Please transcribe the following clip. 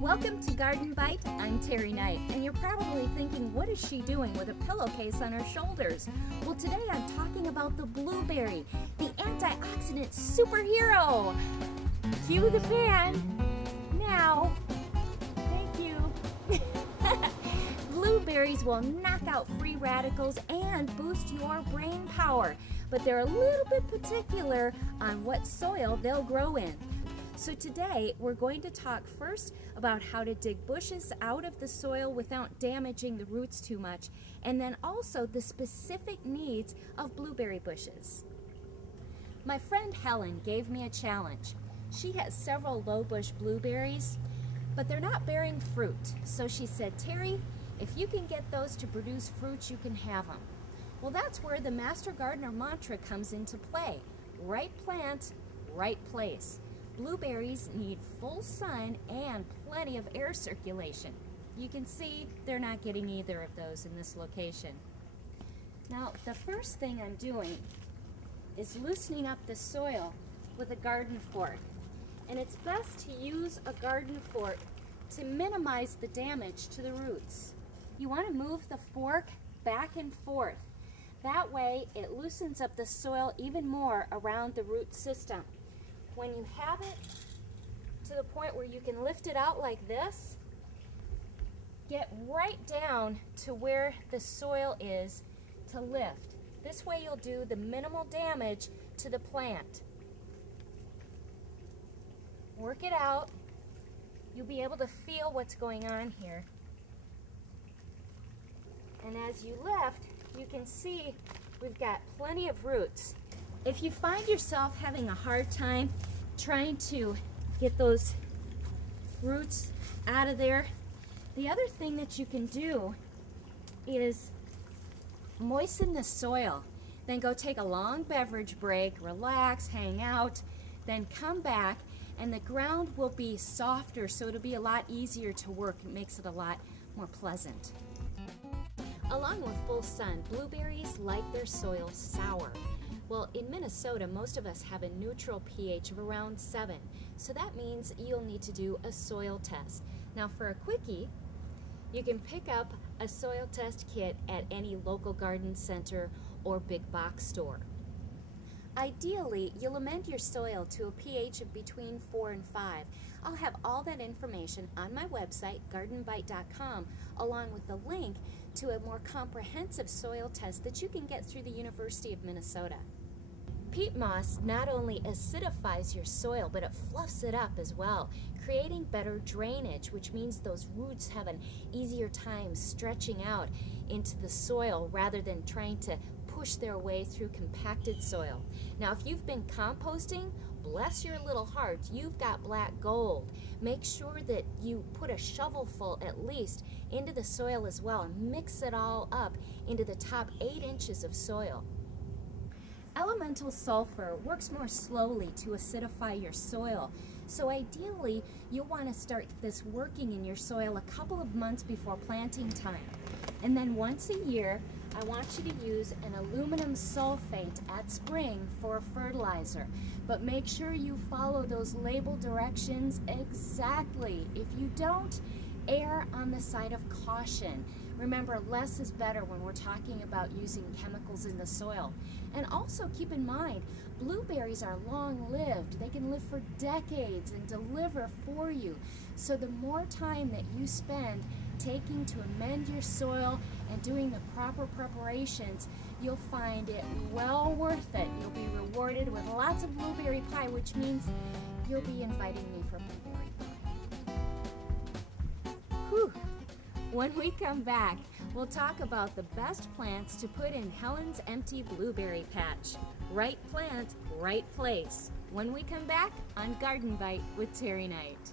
Welcome to Garden Bite. I'm Teri Knight, and you're probably thinking, what is she doing with a pillowcase on her shoulders? Well, today I'm talking about the blueberry, the antioxidant superhero. Cue the fan. Now, thank you. Blueberries will knock out free radicals and boost your brain power, but they're a little bit particular on what soil they'll grow in. So today we're going to talk first about how to dig bushes out of the soil without damaging the roots too much, and then also the specific needs of blueberry bushes. My friend Helen gave me a challenge. She has several low bush blueberries, but they're not bearing fruit. So she said, Teri, if you can get those to produce fruits, you can have them. Well, that's where the Master Gardener mantra comes into play. Right plant, right place. Blueberries need full sun and plenty of air circulation. You can see they're not getting either of those in this location. Now, the first thing I'm doing is loosening up the soil with a garden fork. And it's best to use a garden fork to minimize the damage to the roots. You want to move the fork back and forth. That way it loosens up the soil even more around the root system. When you have it to the point where you can lift it out like this, get right down to where the soil is to lift. This way you'll do the minimal damage to the plant. Work it out. You'll be able to feel what's going on here. And as you lift, you can see we've got plenty of roots. If you find yourself having a hard time trying to get those roots out of there, the other thing that you can do is moisten the soil. Then go take a long beverage break, relax, hang out, then come back, and the ground will be softer, so it'll be a lot easier to work. It makes it a lot more pleasant. Along with full sun, blueberries like their soil sour. Well, in Minnesota, most of us have a neutral pH of around 7, so that means you'll need to do a soil test. Now, for a quickie, you can pick up a soil test kit at any local garden center or big box store. Ideally, you'll amend your soil to a pH of between 4 and 5. I'll have all that information on my website, gardenbite.com, along with a link to a more comprehensive soil test that you can get through the University of Minnesota. Peat moss not only acidifies your soil, but it fluffs it up as well, creating better drainage, which means those roots have an easier time stretching out into the soil rather than trying to push their way through compacted soil. Now, if you've been composting, bless your little heart, you've got black gold. Make sure that you put a shovelful at least into the soil as well and mix it all up into the top 8 inches of soil. Elemental sulfur works more slowly to acidify your soil, so ideally you'll want to start this working in your soil a couple of months before planting time. And then once a year, I want you to use an aluminum sulfate at spring for fertilizer. But make sure you follow those label directions exactly. If you don't, err on the side of caution. Remember, less is better when we're talking about using chemicals in the soil. And also keep in mind, blueberries are long-lived. They can live for decades and deliver for you. So the more time that you spend taking to amend your soil and doing the proper preparations, you'll find it well worth it. You'll be rewarded with lots of blueberry pie, which means you'll be inviting me for blueberry pie. Whew. When we come back, we'll talk about the best plants to put in Helen's empty blueberry patch. Right plant, right place. When we come back on Garden Bite with Teri Knight.